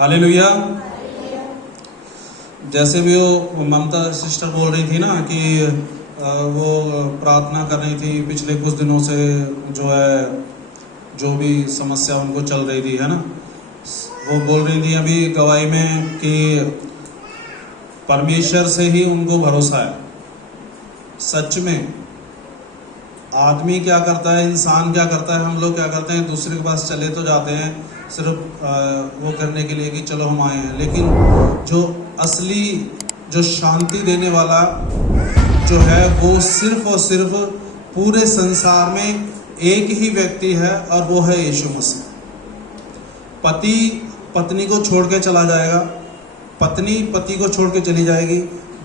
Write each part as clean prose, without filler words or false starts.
Hallelujah. जैसे भी वो ममता सिस्टर बोल रही थी ना कि वो प्रार्थना कर रही थी पिछले कुछ दिनों से, जो भी समस्या उनको चल रही थी, है ना, वो बोल रही थी अभी गवाही में कि परमेश्वर से ही उनको भरोसा है। सच में आदमी क्या करता है, इंसान क्या करता है, हम लोग क्या करते हैं, दूसरे के पास चले तो जाते हैं सिर्फ वो करने के लिए कि चलो हम आए हैं, लेकिन जो असली जो शांति देने वाला जो है वो सिर्फ और सिर्फ पूरे संसार में एक ही व्यक्ति है और वो है यीशु मसीह। पति पत्नी को छोड़ के चला जाएगा, पत्नी पति को छोड़ के चली जाएगी,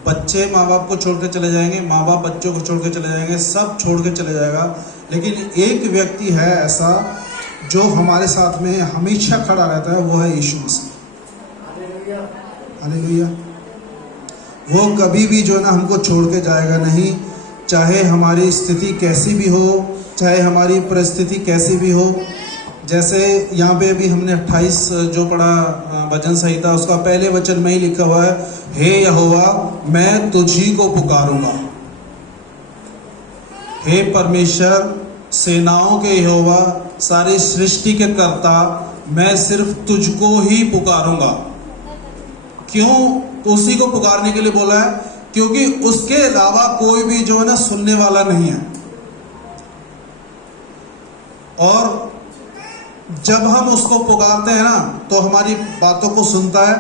बच्चे माँ बाप को छोड़ के चले जाएंगे, माँ बाप बच्चों को छोड़ के चले जाएंगे, सब छोड़ के चले जाएगा, लेकिन एक व्यक्ति है ऐसा जो हमारे साथ में हमेशा खड़ा रहता है, वो है यीशु मसीह। हालेलुया। वो कभी भी जो है ना हमको छोड़ के जाएगा नहीं, चाहे हमारी स्थिति कैसी भी हो, चाहे हमारी परिस्थिति कैसी भी हो। जैसे यहाँ पे अभी हमने 28 जो पढ़ा भजन संहिता, उसका पहले वचन में ही लिखा हुआ है, हे यहोवा मैं तुझी को पुकारूंगा। हे परमेश्वर सेनाओं के यहोवा, सारी सृष्टि के कर्ता, मैं सिर्फ तुझको ही पुकारूंगा। क्यों उसी को पुकारने के लिए बोला है? क्योंकि उसके अलावा कोई भी जो है ना सुनने वाला नहीं है। और जब हम उसको पुकारते हैं ना तो हमारी बातों को सुनता है।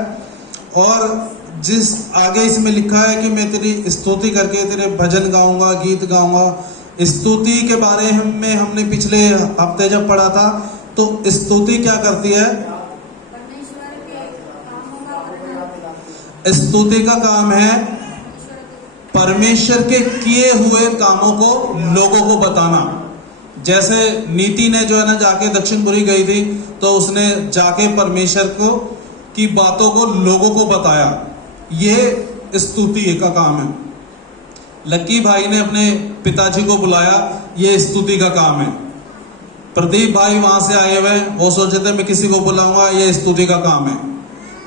और जिस आगे इसमें लिखा है कि मैं तेरी स्तुति करके तेरे भजन गाऊंगा, गीत गाऊंगा। स्तुति के बारे में हमने पिछले हफ्ते जब पढ़ा था, तो स्तुति क्या करती है? स्तुति का काम है परमेश्वर के किए हुए कामों को लोगों को बताना। जैसे नीति ने जो है ना जाके दक्षिणपुरी गई थी, तो उसने जाके परमेश्वर को की बातों को लोगों को बताया। ये स्तुति का काम है। लक्की भाई ने अपने पिताजी को बुलाया, ये स्तुति का काम है। प्रदीप भाई वहां से आए हुए, वो सोचे थे मैं किसी को बुलाऊंगा, ये स्तुति का काम है।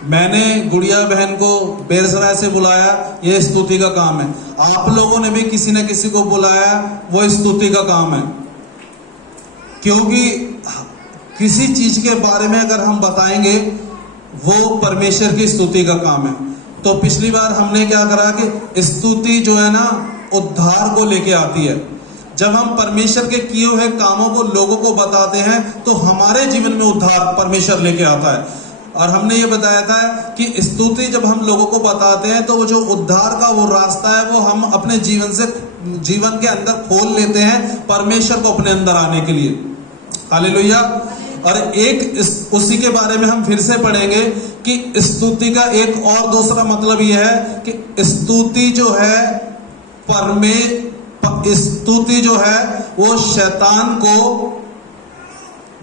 मैंने गुड़िया बहन को बेरसराय से बुलाया, ये स्तुति का काम है। आप लोगों ने भी किसी न किसी को बुलाया, वो स्तुति का काम है। क्योंकि किसी चीज के बारे में अगर हम बताएंगे, वो परमेश्वर की स्तुति का काम है। तो पिछली बार हमने क्या करा कि स्तुति जो है ना उद्धार को लेके आती है। जब हम परमेश्वर के किए हुए कामों को लोगों को बताते हैं, तो हमारे जीवन में उद्धार परमेश्वर लेके आता है। और हमने ये बताया था कि स्तुति जब हम लोगों को बताते हैं, तो वो जो उद्धार का वो रास्ता है, वो हम अपने जीवन के अंदर खोल लेते हैं परमेश्वर को अपने अंदर आने के लिए। हालेलुया। और एक उसी के बारे में हम फिर से पढ़ेंगे कि स्तुति का एक और दूसरा मतलब यह है कि स्तुति जो है स्तुति जो है वो शैतान को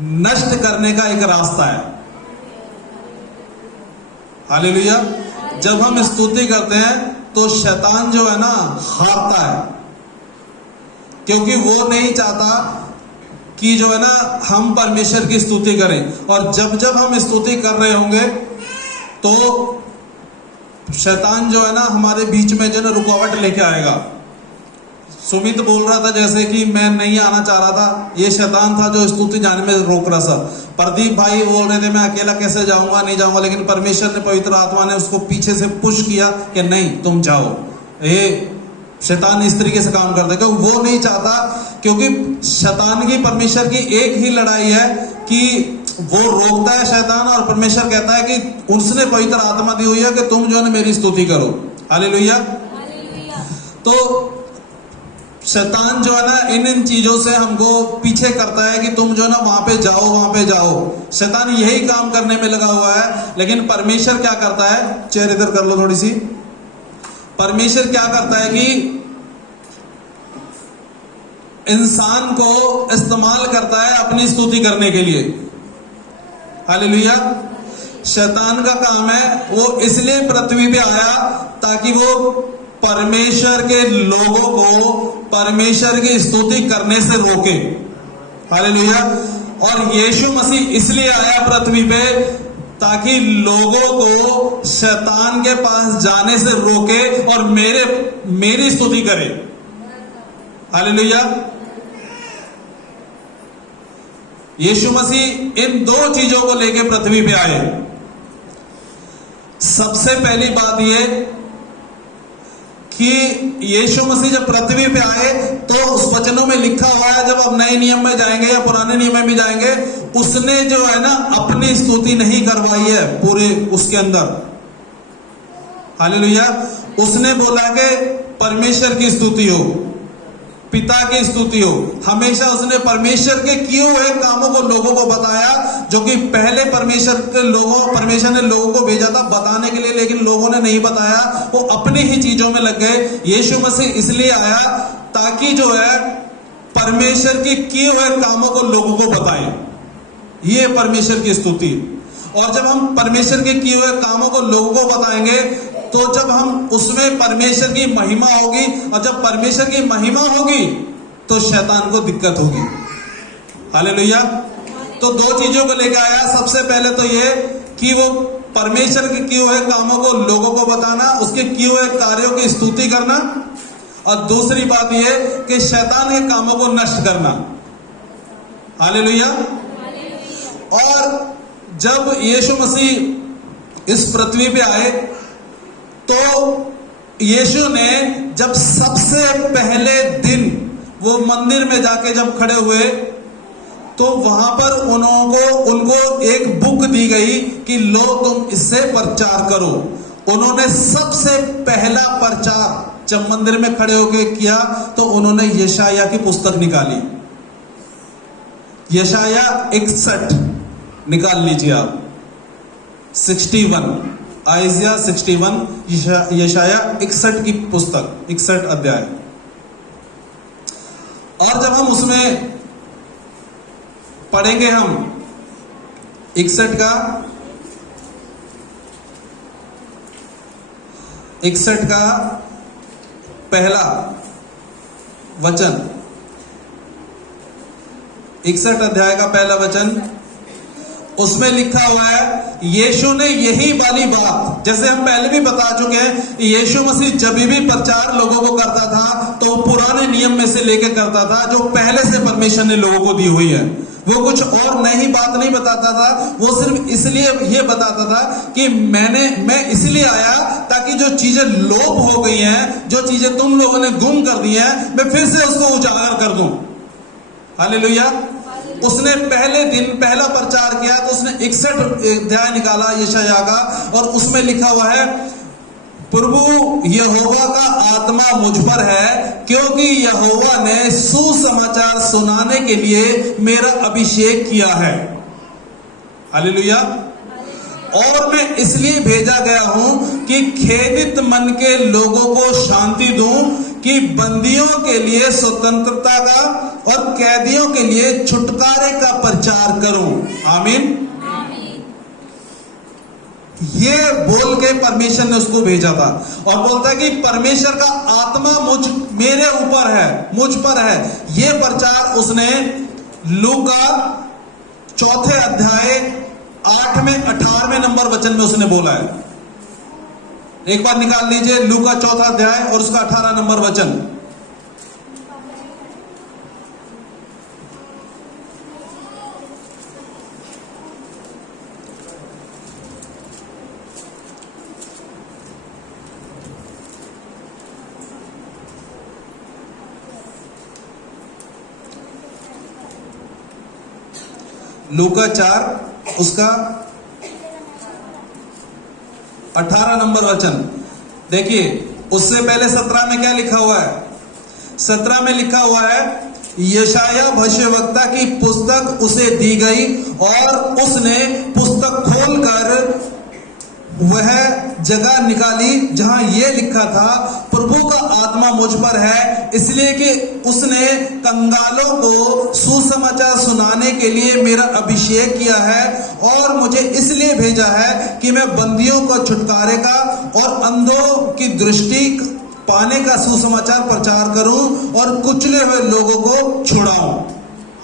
नष्ट करने का एक रास्ता है। हालेलुया। जब हम स्तुति करते हैं तो शैतान जो है ना हारता है, क्योंकि वो नहीं चाहता कि जो है ना हम परमेश्वर की स्तुति करें। और जब जब हम स्तुति कर रहे होंगे, तो शैतान जो है ना हमारे बीच में जो है ना रुकावट लेके आएगा। सुमित बोल रहा था जैसे कि मैं नहीं आना चाह रहा था, ये शैतान था जो स्तुति जाने में रोक रहा था। प्रदीप भाई बोल रहे थे मैं अकेला कैसे जाऊंगा, नहीं जाऊंगा, लेकिन परमेश्वर ने, पवित्र आत्मा ने उसको पीछे से पुश किया कि नहीं तुम जाओ। ये शैतान इस तरीके से काम करता है क्योंकि वो नहीं चाहता, क्योंकि शैतान की परमेश्वर की एक ही लड़ाई है कि वो रोकता है शैतान, और परमेश्वर कहता है कि उसने पवित्र आत्मा दी हुई है कि तुम जो है ना मेरी स्तुति करो। हालेलुया। तो शैतान जो है ना इन चीजों से हमको पीछे करता है कि तुम जो है ना वहां पे जाओ, वहां पे जाओ। शैतान यही काम करने में लगा हुआ है। लेकिन परमेश्वर क्या करता है, चेहरे इधर कर लो थोड़ी सी। परमेश्वर क्या करता है कि इंसान को इस्तेमाल करता है अपनी स्तुति करने के लिए। हालेलुया। शैतान का काम है, वो इसलिए पृथ्वी पे आया ताकि वो परमेश्वर के लोगों को परमेश्वर की स्तुति करने से रोके। हालेलुया। और यीशु मसीह इसलिए आया पृथ्वी पे ताकि लोगों को शैतान के पास जाने से रोके और मेरी स्तुति करे। हालेलुया। यीशु मसीह इन दो चीजों को लेकर पृथ्वी पे आए। सबसे पहली बात यह कि यीशु मसीह जब पृथ्वी पे आए तो उस वचनों में लिखा हुआ है, जब आप नए नियम में जाएंगे या पुराने नियम में भी जाएंगे, उसने जो है ना अपनी स्तुति नहीं करवाई है पूरे उसके अंदर। हालेलुया। उसने बोला कि परमेश्वर की स्तुति हो, पिता की स्तुति हो। हमेशा उसने परमेश्वर के किए हुए कामों को लोगों को बताया, जो कि पहले परमेश्वर ने लोगों को भेजा था बताने के लिए, लेकिन लोगों ने नहीं बताया, वो अपनी ही चीजों में लग गए। यीशु मसीह इसलिए आया ताकि जो है परमेश्वर के किए हुए कामों को लोगों को बताएं। ये परमेश्वर की स्तुति। और जब हम परमेश्वर के किए हुए कामों को लोगों को बताएंगे तो जब हम उसमें परमेश्वर की महिमा होगी, और जब परमेश्वर की महिमा होगी तो शैतान को दिक्कत होगी। हालेलुया। तो दो चीजों को लेकर आया। सबसे पहले तो ये कि वो परमेश्वर के किए हुए कामों को लोगों को बताना, उसके किए हुए कार्यों की स्तुति करना, और दूसरी बात ये कि शैतान के कामों को नष्ट करना। हालेलुया। और जब यीशु मसीह इस पृथ्वी पे आए तो यीशु ने जब सबसे पहले दिन वो मंदिर में जाके जब खड़े हुए तो वहां पर उनको एक बुक दी गई कि लो तुम इससे प्रचार करो। उन्होंने सबसे पहला प्रचार जब मंदिर में खड़े होकर किया तो उन्होंने यशाया की पुस्तक निकाली। यशाया 61 निकाल लीजिए आप। 61 आइजिया 61, यशाया 61 की पुस्तक, 61 अध्याय। और जब हम उसमें पढ़ेंगे हम 61 का पहला वचन, 61 अध्याय का पहला वचन, उसमें लिखा हुआ है यीशु ने यही वाली बात, जैसे हम पहले भी बता चुके हैं, यीशु मसीह जब भी प्रचार लोगों को करता था तो पुराने नियम में से लेकर करता था जो पहले से परमेश्वर ने लोगों को दी हुई है। वो कुछ और नई बात नहीं बताता था, वो सिर्फ इसलिए ये बताता था कि मैं इसलिए आया ताकि जो चीजें लोप हो गई हैं, जो चीजें तुम लोगों ने गुम कर दी हैं, मैं फिर से उसको उजागर कर दूं। हालेलुया। उसने पहले दिन पहला प्रचार किया तो उसने 61 अध्याय निकाला यशाया का, और उसमें लिखा हुआ है प्रभु यहोवा का आत्मा मुझ पर है, क्योंकि यहोवा ने सुसमाचार सुनाने के लिए मेरा अभिषेक किया है। हालेलुया। और मैं इसलिए भेजा गया हूं कि खेदित मन के लोगों को शांति दूं, कि बंदियों के लिए स्वतंत्रता का और कैदियों के लिए छुटकारे का प्रचार करूं। आमीन। ये बोल के परमेश्वर ने उसको भेजा था, और बोलता है कि परमेश्वर का आत्मा मेरे ऊपर है, मुझ पर है। ये प्रचार उसने लूका 4 अध्याय 18वें नंबर वचन में उसने बोला है। एक बार निकाल लीजिए लूका 4 अध्याय और उसका 18 नंबर वचन। लूका 4 उसका 18 नंबर वचन देखिए। उससे पहले 17 में क्या लिखा हुआ है? 17 में लिखा हुआ है यशाया भविष्यवक्ता की पुस्तक उसे दी गई और उसने पुस्तक खोलकर वह जगह निकाली जहां यह लिखा था प्रभु का आत्मा मुझ पर है, इसलिए कि उसने कंगालों को सुसमाचार सुनाने के लिए मेरा अभिषेक किया है, और मुझे इसलिए भेजा है कि मैं बंदियों को छुटकारे का और अंधों की दृष्टि पाने का सुसमाचार प्रचार करूं और कुचले हुए लोगों को छुड़ाऊं।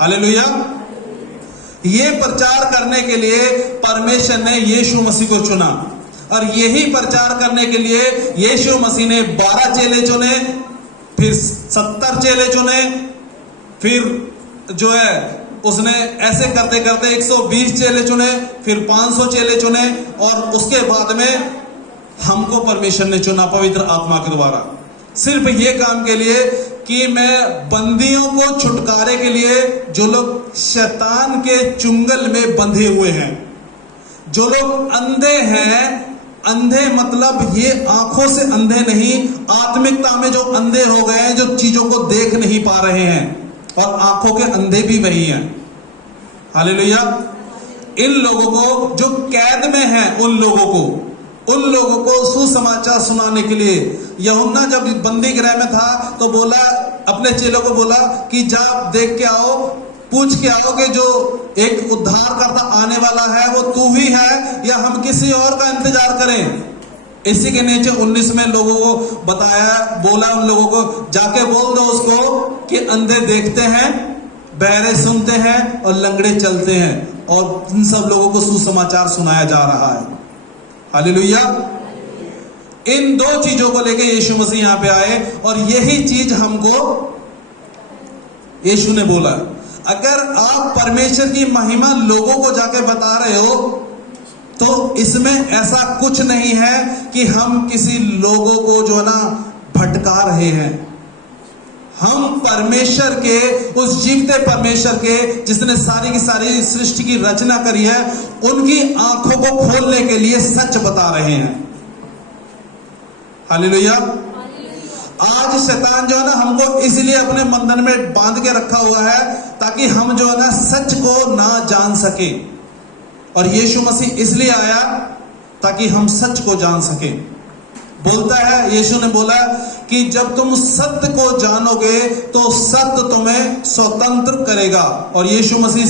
हालेलुया। ये प्रचार करने के लिए परमेश्वर ने यीशु मसीह को चुना, और यही प्रचार करने के लिए यीशु मसीह ने 12 चेले चुने, फिर 70 चेले चुने, फिर जो है उसने ऐसे करते करते 120 चेले चुने, फिर 500 चेले चुने, और उसके बाद में हमको परमेश्वर ने चुना पवित्र आत्मा के द्वारा, सिर्फ ये काम के लिए कि मैं बंदियों को छुटकारे के लिए, जो लोग शैतान के चुंगल में बंधे हुए हैं, जो लोग अंधे हैं, अंधे मतलब ये आंखों से अंधे नहीं, आत्मिकता में जो अंधे हो गए हैं, जो चीजों को देख नहीं पा रहे हैं, और आंखों के अंधे भी वही हैं। हालेलुया। इन लोगों को जो कैद में हैं, उन लोगों को सुसमाचार सुनाने के लिए यूहन्ना जब बंदी गृह में था तो बोला, अपने चेलों को बोला कि जा देख के आओ, पूछ के आओ कि जो एक उद्धारकर्ता आने वाला है वो तू ही है या हम किसी और का इंतजार करें। इसी के नीचे 19 में लोगों को बताया, बोला उन लोगों को, जाके बोल दो उसको कि अंधे देखते हैं, बहरे सुनते हैं और लंगड़े चलते हैं, और इन सब लोगों को सुसमाचार सुनाया जा रहा है। हालेलुया। इन 2 चीजों को लेके यीशु मसीह यहां पे आए, और यही चीज हमको यीशु ने बोला, अगर आप परमेश्वर की महिमा लोगों को जाके बता रहे हो तो इसमें ऐसा कुछ नहीं है कि हम किसी लोगों को जो ना भटका रहे हैं। हम परमेश्वर के, उस जीवते परमेश्वर के, जिसने सारी की सारी सृष्टि की रचना करी है, उनकी आंखों को खोलने के लिए सच बता रहे हैं। हालेलुया। आज शैतान जो है ना हमको इसलिए अपने बंधन में बांध के रखा हुआ है ताकि हम जो है ना सच को ना जान सके, और यीशु मसीह इसलिए आया ताकि हम सच को जान सके। बोलता है, यीशु ने बोला कि जब तुम सत्य को जानोगे तो सत्य तुम्हें स्वतंत्र करेगा, और यीशु मसीह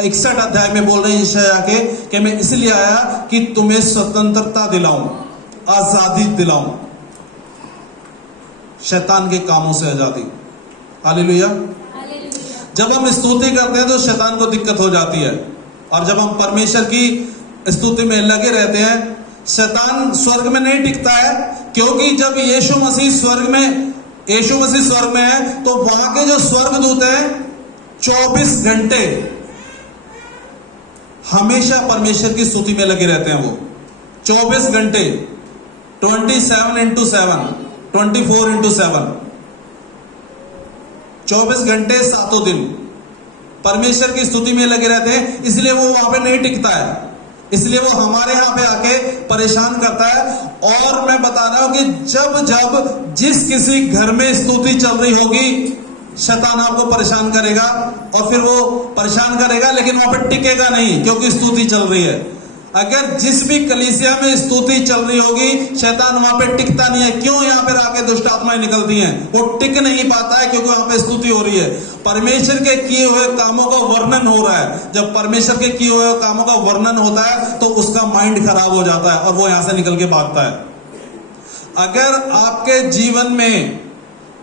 61 अध्याय में बोल रहे हैं यशायाह के कि मैं इसलिए आया कि तुम्हें स्वतंत्रता दिलाऊं, आजादी दिलाऊं, शैतान के कामों से आजादी। हालेलुया। जब हम स्तुति करते हैं तो शैतान को दिक्कत हो जाती है, और जब हम परमेश्वर की स्तुति में लगे रहते हैं, शैतान स्वर्ग में नहीं टिकता है, क्योंकि जब यीशु मसीह स्वर्ग में है तो वहां के जो स्वर्गदूत हैं 24 घंटे हमेशा परमेश्वर की स्तुति में लगे रहते हैं। वो 24 घंटे 27x7, 24x7, 24 घंटे 7 दिन परमेश्वर की स्तुति में लगे रहते हैं। इसलिए वो वहां पे नहीं टिकता है, इसलिए वो हमारे यहां पे आके परेशान करता है। और मैं बता रहा हूं कि जब जिस किसी घर में स्तुति चल रही होगी, शैतान आपको परेशान करेगा, और फिर वो परेशान करेगा लेकिन वहां पे टिकेगा नहीं, क्योंकि स्तुति चल रही है। अगर जिस भी कलीसिया में स्तुति चल रही होगी, शैतान वहां पे टिकता नहीं है। क्यों? यहाँ पे आके दुष्ट आत्माएं निकलती हैं, वो टिक नहीं पाता है, क्योंकि वहां पे स्तुति हो रही है, परमेश्वर के किए हुए कामों का वर्णन हो रहा है। जब परमेश्वर के किए हुए कामों का वर्णन होता है तो उसका माइंड खराब हो जाता है और वो यहां से निकल के भागता है। अगर आपके जीवन में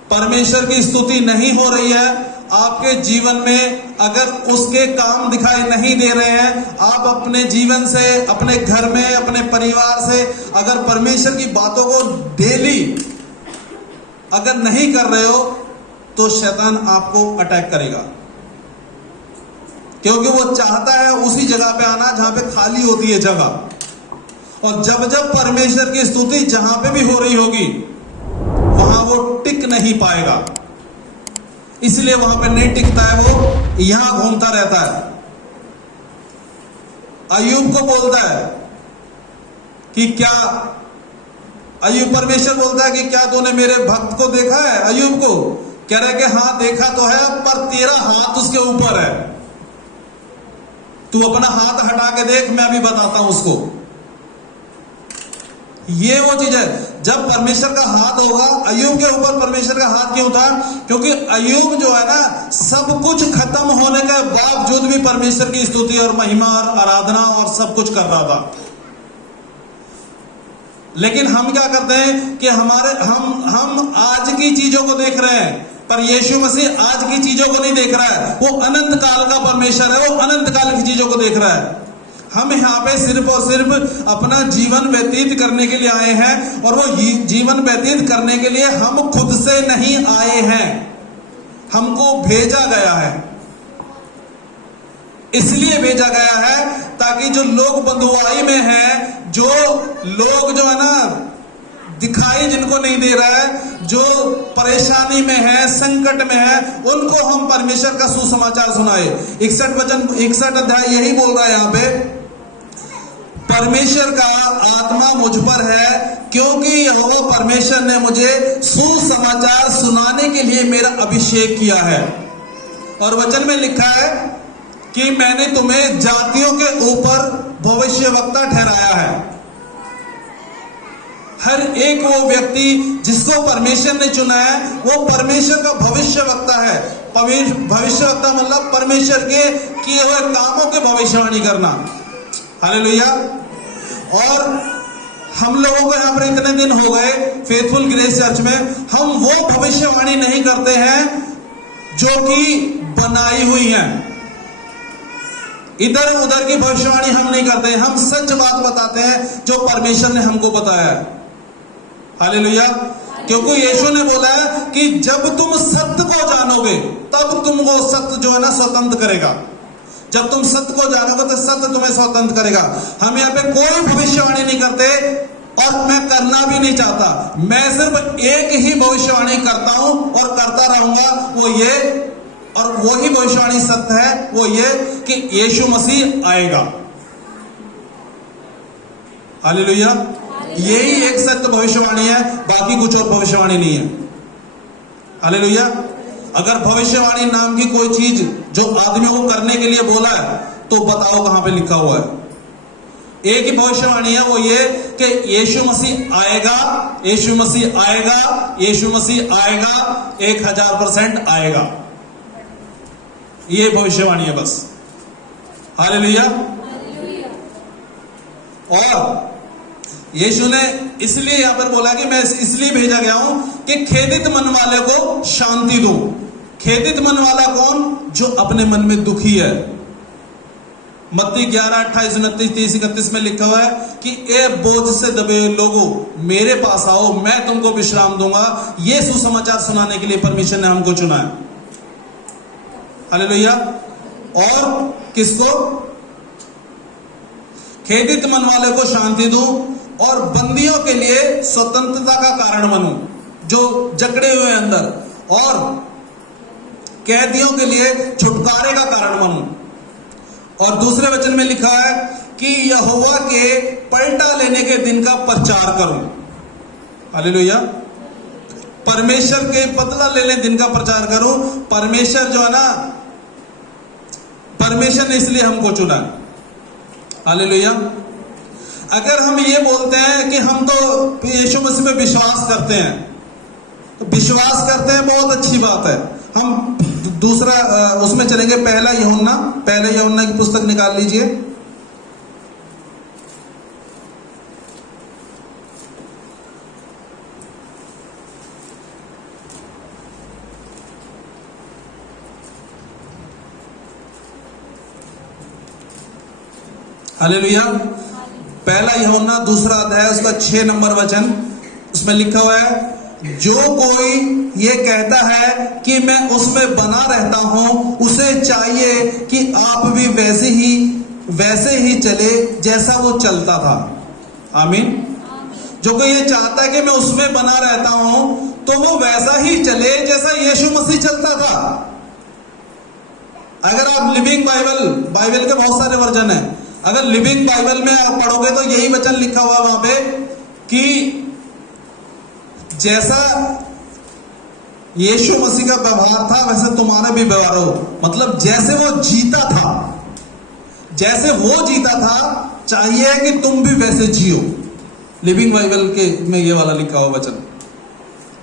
परमेश्वर की स्तुति नहीं हो रही है, आपके जीवन में अगर उसके काम दिखाई नहीं दे रहे हैं, आप अपने जीवन से, अपने घर में, अपने परिवार से अगर परमेश्वर की बातों को डेली अगर नहीं कर रहे हो, तो शैतान आपको अटैक करेगा, क्योंकि वो चाहता है उसी जगह पे आना जहां पे खाली होती है जगह। और जब परमेश्वर की स्तुति जहां पे भी हो रही होगी, वहां वो टिक नहीं पाएगा, इसलिए वहां पे नहीं टिकता है, वो यहां घूमता रहता है। अय्यूब को बोलता है कि क्या, अय्यूब, परमेश्वर बोलता है कि क्या तूने मेरे भक्त को देखा है? अय्यूब को कह रहा है कि हाँ देखा तो है, पर तेरा हाथ उसके ऊपर है, तू अपना हाथ हटा के देख, मैं अभी बताता हूं उसको। ये वो चीज है, जब परमेश्वर का हाथ होगा, अय्यूब के ऊपर परमेश्वर का हाथ क्यों था? क्योंकि अय्यूब जो है ना, सब कुछ खत्म होने के बावजूद भी परमेश्वर की स्तुति और महिमा और आराधना और सब कुछ कर रहा था। लेकिन हम क्या करते हैं कि हम आज की चीजों को देख रहे हैं, पर यीशु मसीह आज की चीजों को नहीं देख रहा है, वो अनंत काल का परमेश्वर है, वो अनंत काल की चीजों को देख रहा है। हम यहाँ पे सिर्फ और सिर्फ अपना जीवन व्यतीत करने के लिए आए हैं, और वो जीवन व्यतीत करने के लिए हम खुद से नहीं आए हैं, हमको भेजा गया है। इसलिए भेजा गया है ताकि जो लोग बंधुआई में हैं, जो लोग जो है ना दिखाई जिनको नहीं दे रहा है, जो परेशानी में है, संकट में है, उनको हम परमेश्वर का सुसमाचार सुनाए। 61 अध्याय यही बोल रहा है यहाँ पे, परमेश्वर का आत्मा मुझ पर है, क्योंकि यहोवा परमेश्वर ने मुझे सुसमाचार सुनाने के लिए मेरा अभिषेक किया है। और वचन में लिखा है कि मैंने तुम्हें जातियों के ऊपर भविष्यवक्ता ठहराया है। हर एक वो व्यक्ति जिसको परमेश्वर ने चुना है, वो परमेश्वर का भविष्यवक्ता है। भविष्यवक्ता मतलब परमेश्वर के किए हुए कामों के भविष्यवाणी करना। हालेलुया। और हम लोगों को यहाँ पर इतने दिन हो गए फेथफुल ग्रेस चर्च में, हम वो भविष्यवाणी नहीं करते हैं जो कि बनाई हुई है। इधर उधर की भविष्यवाणी हम नहीं करते हैं, हम सच बात बताते हैं जो परमेश्वर ने हमको बताया है। हालेलुया। क्योंकि यीशु ने बोला है कि जब तुम सत्य को जानोगे तब तुमको सत्य जो है ना स्वतंत्र करेगा। जब तुम सत्य को जानोगे तो सत्य तुम्हें स्वतंत्र करेगा। हम यहाँ पे कोई भविष्यवाणी नहीं करते, और मैं करना भी नहीं चाहता। मैं सिर्फ एक ही भविष्यवाणी करता हूं और करता रहूंगा, वो ये, और वही भविष्यवाणी सत्य है, वो ये कि यीशु मसीह आएगा। हालेलुया। यही एक सत्य भविष्यवाणी है, बाकी कुछ और भविष्यवाणी नहीं है। हालेलुया। अगर भविष्यवाणी नाम की कोई चीज जो आदमियों को करने के लिए बोला है, तो बताओ कहां पे लिखा हुआ है। एक ही भविष्यवाणी है, वो ये कि यीशु मसीह आएगा, यीशु मसीह आएगा, यीशु मसीह आएगा, 1000% आएगा। ये भविष्यवाणी है बस। हालेलुया। और यीशु ने इसलिए यहां पर बोला कि मैं इसलिए भेजा गया हूं कि खेदित मन वाले को शांति दूं। खेदित मन वाला कौन? जो अपने मन में दुखी है। मत्ती 11, 28, 29, 30, 31 में लिखा हुआ है कि ए बोझ से दबे लोगों, मेरे पास आओ, मैं तुमको विश्राम दूंगा। ये सुसमाचार सुनाने के लिए परमेश्वर ने हमको चुना है। हालेलुया। और किसको? खेदित मन वाले को शांति दूं, और बंदियों के लिए स्वतंत्रता का कारण बनूं, जो जकड़े हुए अंदर, और कैदियों के लिए छुटकारे का कारण बनूं। और दूसरे वचन में लिखा है कि यहोवा के पलटा लेने के दिन का प्रचार करूं। हालेलुया। परमेश्वर के बदला लेने दिन का प्रचार करूं। परमेश्वर जो है ना, परमेश्वर ने इसलिए हमको चुना। हालेलुया। अगर हम ये बोलते हैं कि हम तो यीशु मसीह पे विश्वास करते हैं, तो विश्वास करते हैं, बहुत अच्छी बात है। हम दूसरा उसमें चलेंगे, पहला यूहन्ना की पुस्तक निकाल लीजिए। हालेलुया। पहला यूहन्ना 2 अध्याय उसका 6 नंबर वचन, उसमें लिखा हुआ है, जो कोई ये कहता है कि मैं उसमें बना रहता हूं, उसे चाहिए कि आप भी वैसे ही चले जैसा वो चलता था। आमीन। जो कोई ये चाहता है कि मैं उसमें बना रहता हूं, तो वो वैसा ही चले जैसा यीशु मसीह चलता था। अगर आप लिविंग बाइबल के बहुत सारे वर्जन है, अगर लिविंग बाइबल में आप पढ़ोगे तो यही वचन लिखा हुआ वहां पे कि जैसा यीशु मसीह का व्यवहार था वैसे तुम्हारा भी व्यवहार हो। मतलब जैसे वो जीता था, जैसे वो जीता था, चाहिए कि तुम भी वैसे जियो। लिविंग बाइबल के में ये वाला लिखा हुआ वचन,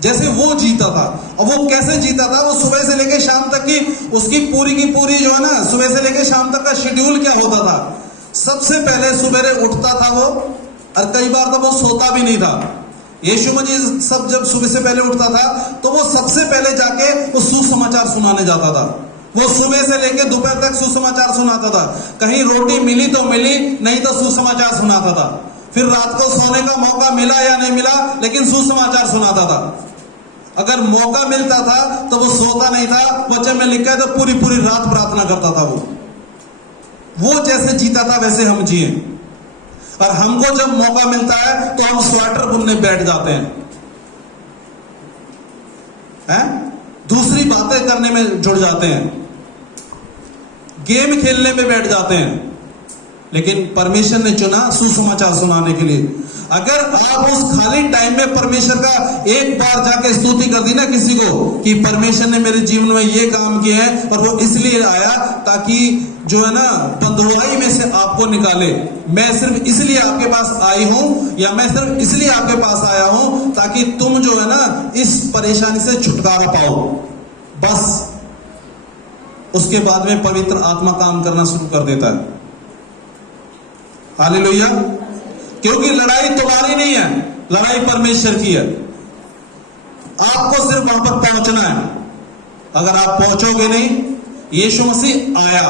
जैसे वो जीता था। और वो कैसे जीता था? वो सुबह से लेकर शाम तक की उसकी पूरी की पूरी जो है ना, सुबह से लेकर शाम तक का शेड्यूल क्या होता था? सबसे पहले सुबह उठता था वो, और कई बार तो वो सोता भी नहीं था। यीशु मसीह सब जब सुबह से पहले उठता था तो वो सबसे पहले जाके वो सुसमाचार सुनाने जाता था। वो सुबह से लेके दोपहर तक सुसमाचार सुनाता था। कहीं रोटी मिली तो मिली, नहीं तो सुसमाचार सुनाता था। फिर रात को सोने का मौका मिला या नहीं मिला, लेकिन सुसमाचार सुनाता था। अगर मौका मिलता था तो वो सोता नहीं था। वचन में लिखा है तो पूरी पूरी रात प्रार्थना करता था। वो जैसे जीता था वैसे हम जिए। और हमको जब मौका मिलता है तो हम स्वेटर बुनने बैठ जाते हैं, दूसरी बातें करने में जुड़ जाते हैं, गेम खेलने में बैठ जाते हैं। लेकिन परमेश्वर ने चुना सुसमाचार सुनाने के लिए। अगर आप उस खाली टाइम में परमेश्वर का एक बार जाके स्तुति कर दी ना किसी को कि परमेश्वर ने मेरे जीवन में ये काम किए हैं और वो इसलिए आया ताकि जो है ना बंधुआई में से आपको निकाले, मैं सिर्फ इसलिए आपके पास आई हूं या मैं सिर्फ इसलिए आपके पास आया हूं ताकि तुम जो है ना इस परेशानी से छुटकारा पाओ, बस उसके बाद में पवित्र आत्मा काम करना शुरू कर देता है। हालेलुया। क्योंकि लड़ाई तुम्हारी नहीं है, लड़ाई परमेश्वर की है। आपको सिर्फ वहां पर पहुंचना है। अगर आप पहुंचोगे नहीं, यीशु मसीह आया,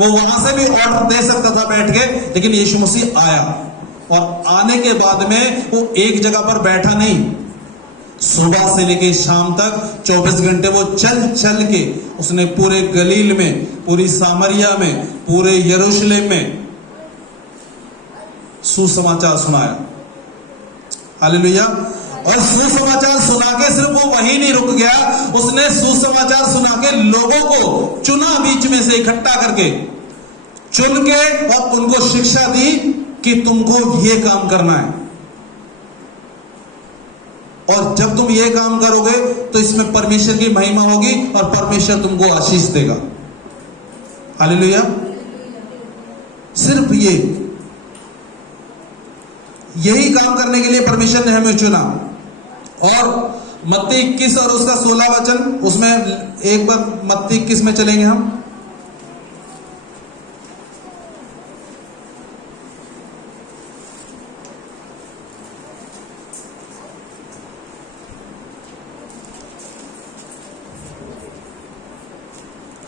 वो वहां से भी ऑर्डर दे सकता था बैठ के, लेकिन यीशु मसीह आया और आने के बाद में वो एक जगह पर बैठा नहीं, सुबह से लेके शाम तक 24 घंटे वो चल चल के उसने पूरे गलील में, पूरी सामरिया में, पूरे यरूशलेम में सुसमाचार सुनाया। हालेलुया। और सुसमाचार सुना के सिर्फ वो वहीं नहीं रुक गया, उसने सुसमाचार सुना के लोगों को चुना, बीच में से इकट्ठा करके चुन के और उनको शिक्षा दी कि तुमको ये काम करना है और जब तुम ये काम करोगे तो इसमें परमेश्वर की महिमा होगी और परमेश्वर तुमको आशीष देगा। हालेलुया। सिर्फ यही काम करने के लिए परमेश्वर ने हमें चुना। और मत्ती 21 और उसका 16 वचन, उसमें एक बार मत्ती 21 में चलेंगे हम।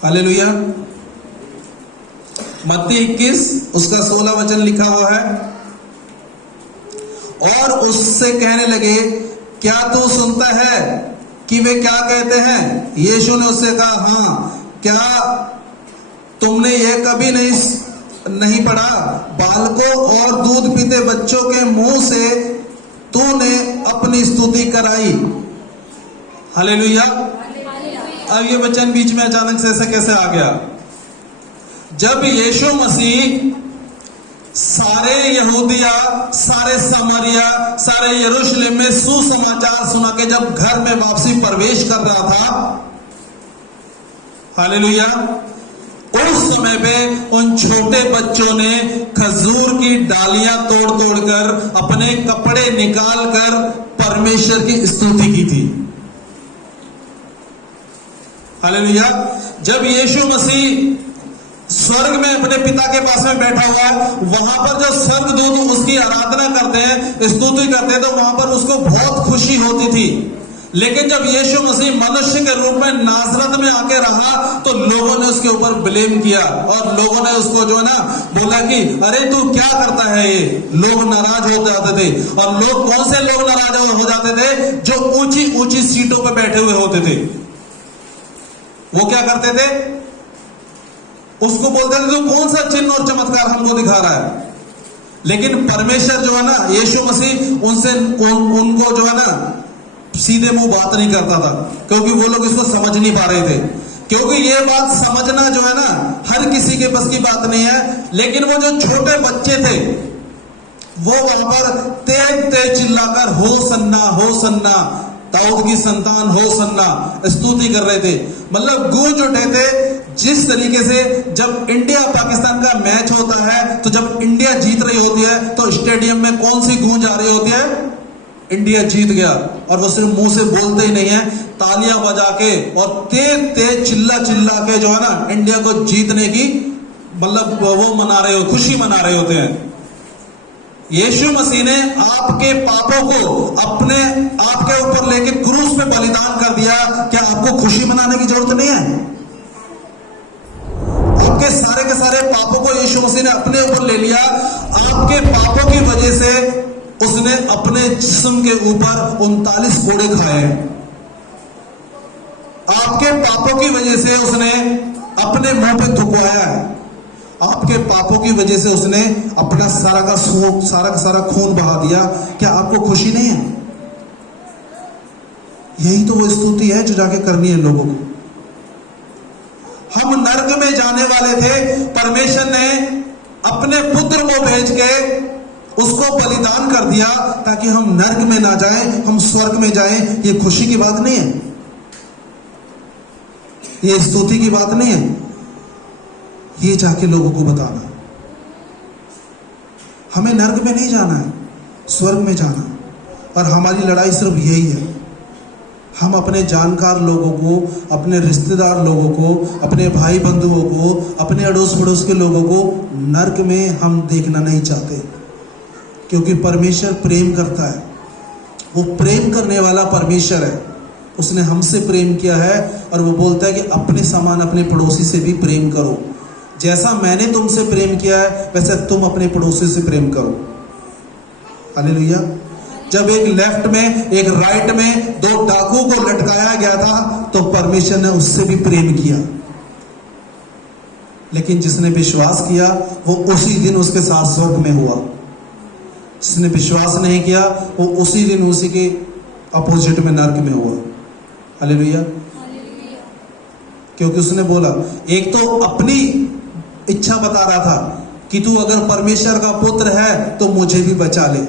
हालेलुया। मत्ती 21 उसका 16 वचन लिखा हुआ है। और उससे कहने लगे, क्या तू सुनता है कि वे क्या कहते हैं? यीशु ने उससे कहा, हाँ, क्या तुमने ये कभी नहीं पढ़ा, बालकों और दूध पीते बच्चों के मुंह से तूने अपनी स्तुति कराई। हालेलुया। अब ये वचन बीच में अचानक से ऐसे कैसे आ गया? जब यीशु मसीह सारे यहूदिया, सारे सामरिया, सारे यरूशलेम में सुसमाचार सुना के जब घर में वापसी प्रवेश कर रहा था, हालेलुया, उस समय पे उन छोटे बच्चों ने खजूर की डालियां तोड़ तोड़ कर अपने कपड़े निकाल कर परमेश्वर की स्तुति की थी। हालेलुया। जब यीशु मसीह स्वर्ग में अपने पिता के पास में बैठा हुआ, वहां पर जो स्वर्गदूत उसकी आराधना करते हैं, स्तुति करते हैं, तो वहां पर उसको बहुत खुशी होती थी। लेकिन जब यीशु मसीह मनुष्य के रूप में नासरत में आके रहा तो लोगों ने उसके ऊपर ब्लेम किया और लोगों ने उसको जो है ना बोला कि अरे तू क्या करता है ये। लोग नाराज हो जाते थे। और लोग कौन से लोग नाराज हो जाते थे? जो ऊंची ऊंची सीटों पर बैठे हुए होते थे। वो क्या करते थे? उसको बोलते थे तो कौन सा चिन्ह और चमत्कार हमको दिखा रहा है। लेकिन परमेश्वर जो है ना, यीशु मसीह उनसे उनको जो है ना सीधे मुंह बात नहीं करता था, क्योंकि वो लोग इसको समझ नहीं पा रहे थे। क्योंकि ये बात समझना जो है ना हर किसी के बस की बात नहीं है। लेकिन वो जो छोटे बच्चे थे वो वहां पर तेज तेज चिल्लाकर होसन्ना होसन्ना, दाऊद की संतान होसन्ना स्तुति कर रहे थे। मतलब गूंज उठे थे। जिस तरीके से जब इंडिया पाकिस्तान का मैच होता है तो जब इंडिया जीत रही होती है तो स्टेडियम में कौन सी गूंज आ रही होती है? इंडिया जीत गया। और वो सिर्फ मुंह से बोलते ही नहीं है, तालियां बजा के और तेज तेज चिल्ला चिल्ला के जो है ना इंडिया को जीतने की मतलब वो मना रहे हो, खुशी मना रहे होते हैं। यीशु मसीह ने आपके पापों को अपने आपके ऊपर लेके क्रूस पे बलिदान कर दिया। क्या आपको खुशी मनाने की जरूरत नहीं है? आपके सारे के सारे पापों को यीशु मसीह ने अपने ऊपर ले लिया। आपके पापों की वजह से उसने अपने जिस्म के ऊपर 39 कोड़े खाए। आपके पापों की वजह से उसने अपने मुंह पे थुकवाया है। आपके पापों की वजह से उसने अपना सारा का सारा खून बहा दिया। क्या आपको खुशी नहीं है? यही तो वो स्तुति है जो जाके करनी है लोगों को। हम नरक में जाने वाले थे, परमेश्वर ने अपने पुत्र को भेज के उसको बलिदान कर दिया ताकि हम नरक में ना जाएं, हम स्वर्ग में जाएं। ये खुशी की बात नहीं है, ये स्तुति की बात नहीं है। ये जाके लोगों को बताना, हमें नरक में नहीं जाना है, स्वर्ग में जाना है। और हमारी लड़ाई सिर्फ यही है, हम अपने जानकार लोगों को, अपने रिश्तेदार लोगों को, अपने भाई बंधुओं को, अपने अड़ोस पड़ोस के लोगों को नरक में हम देखना नहीं चाहते। क्योंकि परमेश्वर प्रेम करता है, वो प्रेम करने वाला परमेश्वर है। उसने हमसे प्रेम किया है और वो बोलता है कि अपने समान अपने पड़ोसी से भी प्रेम करो। जैसा मैंने तुमसे प्रेम किया है वैसे तुम अपने पड़ोसी से प्रेम करो। हालेलुया। जब एक लेफ्ट में एक राइट में 2 डाकू को लटकाया गया था तो परमेश्वर ने उससे भी प्रेम किया। लेकिन जिसने विश्वास किया वो उसी दिन उसके साथ स्वर्ग में हुआ। जिसने विश्वास नहीं किया वो उसी दिन उसी के अपोजिट में नरक में हुआ। हालेलुया। क्योंकि उसने बोला, एक तो अपनी इच्छा बता रहा था कि तू अगर परमेश्वर का पुत्र है तो मुझे भी बचा ले।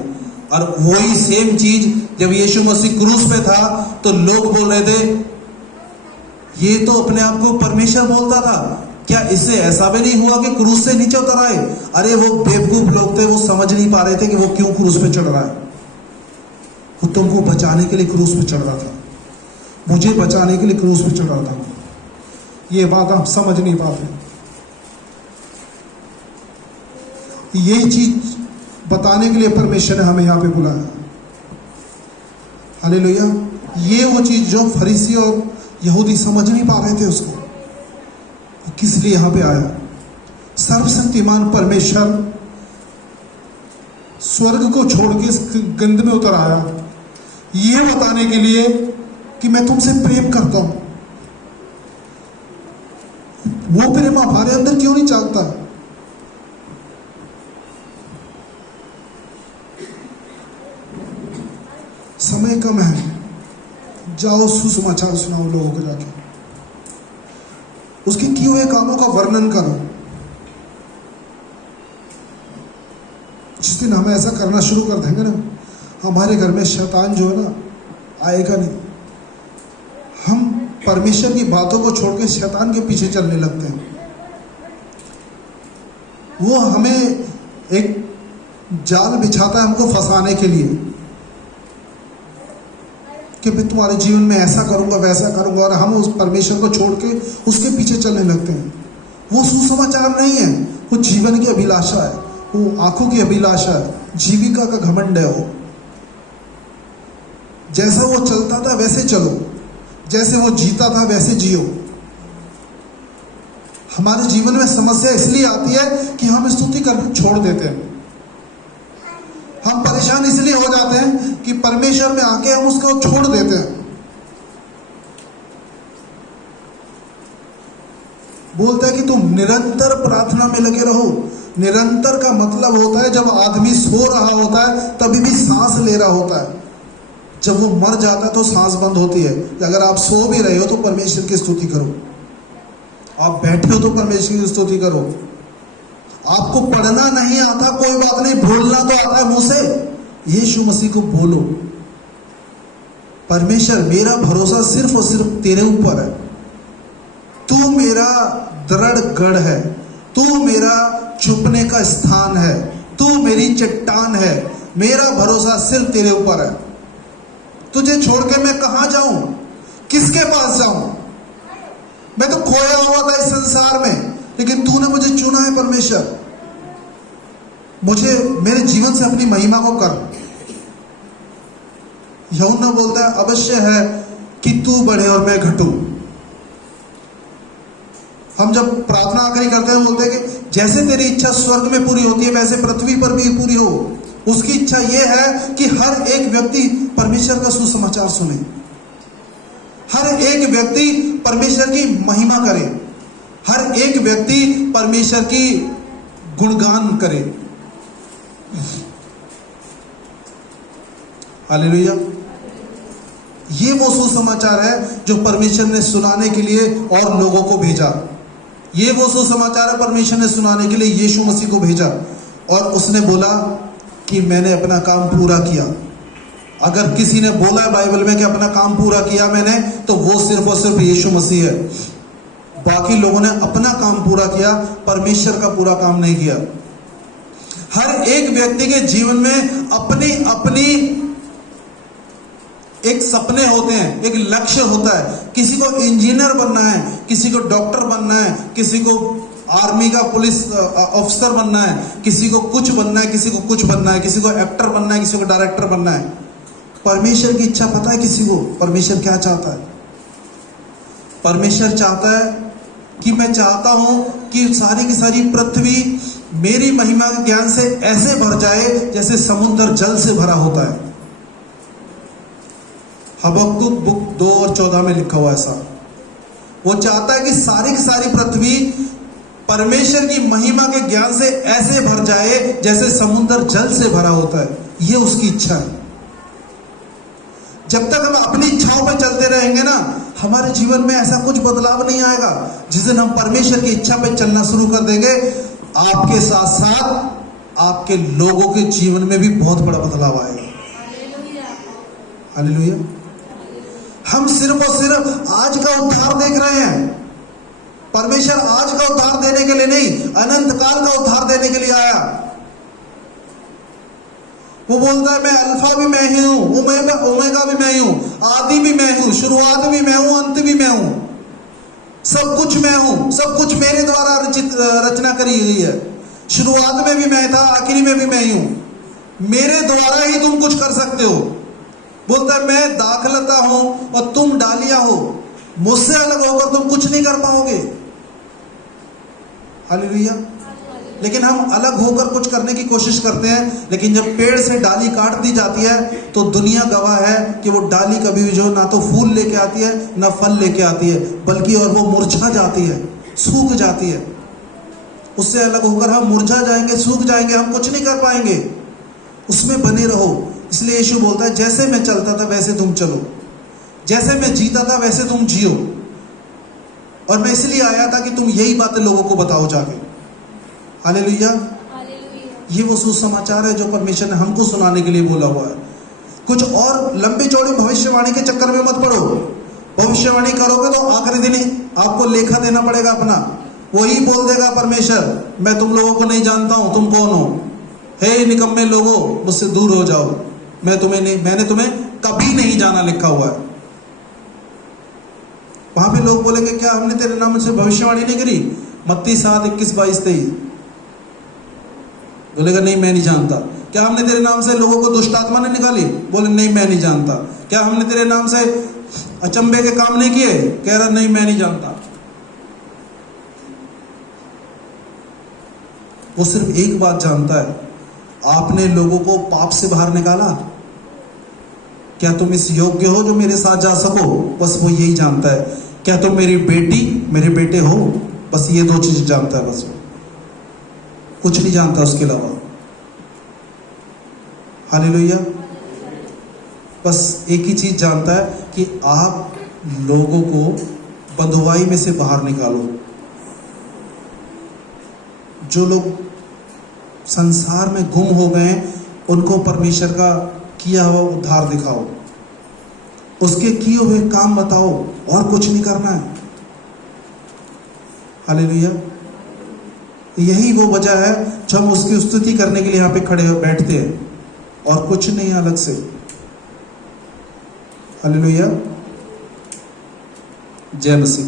और वही सेम चीज जब यीशु मसीह क्रूस पे था तो लोग बोल रहे थे, ये तो अपने आप को परमेश्वर बोलता था, क्या इससे ऐसा भी नहीं हुआ कि क्रूस से नीचे उतर आए? अरे वो बेवकूफ लोग थे, वो समझ नहीं पा रहे थे कि वो क्यों क्रूस पे चढ़ रहा है। वो तुमको बचाने के लिए क्रूस पे चढ़ रहा था, मुझे बचाने के लिए क्रूस पे चढ़ रहा था। ये बात हम समझ नहीं पाते। यही चीज बताने के लिए परमेश्वर ने हमें यहां पे बुलाया। हालेलुया। ये वो चीज जो फरीसी और यहूदी समझ नहीं पा रहे थे उसको, किस लिए यहां पे आया। सर्वशक्तिमान परमेश्वर स्वर्ग को छोड़ के इस गंध में उतर आया, ये बताने के लिए कि मैं तुमसे प्रेम करता हूं। वो प्रेम हमारे अंदर क्यों नहीं जागता? समय कम है, जाओ सुसमाचार सुनाओ लोगों को, जाके उसके किए हुए कामों का वर्णन करो। जिस दिन हम ऐसा करना शुरू कर देंगे ना, हमारे घर में शैतान जो है ना आएगा नहीं। हम परमेश्वर की बातों को छोड़ के शैतान के पीछे चलने लगते हैं। वो हमें एक जाल बिछाता है हमको फंसाने के लिए कि मैं तुम्हारे जीवन में ऐसा करूंगा वैसा करूंगा, और हम उस परमेश्वर को छोड़ के उसके पीछे चलने लगते हैं। वो सुसमाचार नहीं है, वो जीवन की अभिलाषा है, वो आंखों की अभिलाषा है, जीविका का घमंड है। वो जैसा वो चलता था वैसे चलो, जैसे वो जीता था वैसे जियो। हमारे जीवन में समस्या इसलिए आती है कि हम स्तुति करना छोड़ देते हैं। हम परेशान इसलिए हो जाते हैं कि परमेश्वर में आके हम उसको छोड़ देते हैं। बोलता है कि तुम निरंतर प्रार्थना में लगे रहो। निरंतर का मतलब होता है जब आदमी सो रहा होता है तभी भी सांस ले रहा होता है। जब वो मर जाता है तो सांस बंद होती है। अगर आप सो भी रहे हो तो परमेश्वर की स्तुति करो, आप बैठे हो तो परमेश्वर की स्तुति करो। आपको पढ़ना नहीं आता कोई बात नहीं, बोलना तो आता है मुंह से। यीशु मसीह को बोलो, परमेश्वर मेरा भरोसा सिर्फ और सिर्फ तेरे ऊपर है। तू मेरा दृढ़ गढ़ है, तू मेरा छुपने का स्थान है, तू मेरी चट्टान है। मेरा भरोसा सिर्फ तेरे ऊपर है। तुझे छोड़ के मैं कहां जाऊं, किसके पास जाऊं? मैं तो खोया हुआ था इस संसार में, लेकिन तूने मुझे चुना है परमेश्वर। मुझे मेरे जीवन से अपनी महिमा को कर। यूहन्ना बोलता है अवश्य है कि तू बढ़े और मैं घटूं। हम जब प्रार्थना आखिरी करते हैं बोलते हैं कि जैसे तेरी इच्छा स्वर्ग में पूरी होती है वैसे पृथ्वी पर भी पूरी हो। उसकी इच्छा यह है कि हर एक व्यक्ति परमेश्वर का सुसमाचार सुने, हर एक व्यक्ति परमेश्वर की महिमा करे, हर एक व्यक्ति परमेश्वर की गुणगान करे। हालेलुया। ये वो सुसमाचार है जो परमेश्वर ने सुनाने के लिए और लोगों को भेजा। ये वो सुसमाचार है परमेश्वर ने सुनाने के लिए यीशु मसीह को भेजा, और उसने बोला कि मैंने अपना काम पूरा किया। अगर किसी ने बोला है बाइबल में कि अपना काम पूरा किया मैंने, तो वो सिर्फ और सिर्फ यीशु मसीह है। बाकी लोगों ने अपना काम पूरा किया, परमेश्वर का पूरा काम नहीं किया। हर एक व्यक्ति के जीवन में अपनी अपनी एक सपने होते हैं, एक लक्ष्य होता है। किसी को इंजीनियर बनना है, किसी को डॉक्टर बनना है, किसी को आर्मी का पुलिस ऑफिसर बनना है, किसी को कुछ बनना है, किसी को कुछ बनना है, किसी को एक्टर बनना है, किसी को डायरेक्टर बनना है। परमेश्वर की इच्छा पता है किसी को परमेश्वर क्या चाहता है? परमेश्वर चाहता है कि मैं चाहता हूं कि सारी की सारी पृथ्वी मेरी महिमा के ज्ञान से ऐसे भर जाए जैसे समुद्र जल से भरा होता है। हबक्कुक बुक 2:14 में लिखा हुआ ऐसा। वो चाहता है कि सारी की सारी पृथ्वी परमेश्वर की महिमा के ज्ञान से ऐसे भर जाए जैसे समुद्र जल से भरा होता है। ये उसकी इच्छा है। जब तक हम अपनी इच्छाओं पे चलते रहेंगे ना, हमारे जीवन में ऐसा कुछ बदलाव नहीं आएगा। जिस दिन हम परमेश्वर की इच्छा पे चलना शुरू कर देंगे, आपके साथ साथ आपके लोगों के जीवन में भी बहुत बड़ा बदलाव आएगा। हालेलुया। हम सिर्फ और सिर्फ आज का उद्धार देख रहे हैं। परमेश्वर आज का उद्धार देने के लिए नहीं, अनंत काल का उद्धार देने के लिए आया। वो बोलता है मैं अल्फा भी मैं ही हूं, ओमेगा भी मैं ही हूं, आदि भी मैं हूं, शुरुआत भी मैं हूं, अंत भी मैं हूं। सब कुछ मैं हूं, सब कुछ मेरे द्वारा रचना करी गई है। शुरुआत में भी मैं था, आखिरी में भी मैं ही हूं। मेरे द्वारा ही तुम कुछ कर सकते हो। बोलता है मैं दाखलता हूं और तुम डालिया हो, मुझसे अलग होकर तुम कुछ नहीं कर पाओगे। हालेलुया। लेकिन हम अलग होकर कुछ करने की कोशिश करते हैं, लेकिन जब पेड़ से डाली काट दी जाती है तो दुनिया गवाह है कि वो डाली कभी भी जो ना तो फूल लेके आती है ना फल लेके आती है, बल्कि और वो मुरझा जाती है, सूख जाती है। उससे अलग होकर हम मुरझा जाएंगे, सूख जाएंगे, हम कुछ नहीं कर पाएंगे। उसमें बने रहो। इसलिए यीशु बोलता है जैसे मैं चलता था वैसे तुम चलो, जैसे मैं जीता था वैसे तुम जियो। और मैं इसलिए आया था कि तुम यही बातें लोगों को बताओ जाके। हालेलुया। ये वो सुसमाचार है जो परमेश्वर ने हमको सुनाने के लिए बोला हुआ है। कुछ और लंबी चौड़ी भविष्यवाणी के चक्कर में मत पड़ो। भविष्यवाणी करोगे तो आखिरी दिन आपको लेखा देना पड़ेगा अपना। वही बोल देगा परमेश्वर, मैं तुम लोगों को नहीं जानता हूं, तुम कौन हो? हे निकम्मे लोगों, मुझसे दूर हो जाओ, मैंने तुम्हें कभी नहीं जाना, लिखा हुआ है। वहां पे लोग बोलेंगे क्या हमने तेरे नाम से भविष्यवाणी नहीं करी? मत्ती 7:21-22-23 बोलेगा नहीं मैं नहीं जानता। क्या हमने तेरे नाम से लोगों को दुष्ट आत्मा ने निकाली? बोले नहीं मैं नहीं जानता। क्या हमने तेरे नाम से अचंभे के काम नहीं किए? कह रहा नहीं मैं नहीं जानता। वो सिर्फ एक बात जानता है, आपने लोगों को पाप से बाहर निकाला, क्या तुम इस योग्य हो जो मेरे साथ जा सको? बस वो यही जानता है। क्या तुम मेरी बेटी मेरे बेटे हो? बस ये दो चीज जानता है, बस कुछ नहीं जानता उसके अलावा। हालेलुया। बस एक ही चीज जानता है कि आप लोगों को बंधुआई में से बाहर निकालो। जो लोग संसार में गुम हो गए उनको परमेश्वर का किया हुआ उद्धार दिखाओ, उसके किए हुए काम बताओ, और कुछ नहीं करना है। हालेलुया। यही वो वजह है जो हम उसकी स्तुति करने के लिए यहाँ पे खड़े बैठते हैं, और कुछ नहीं अलग से। हालेलुया। जय मसीह।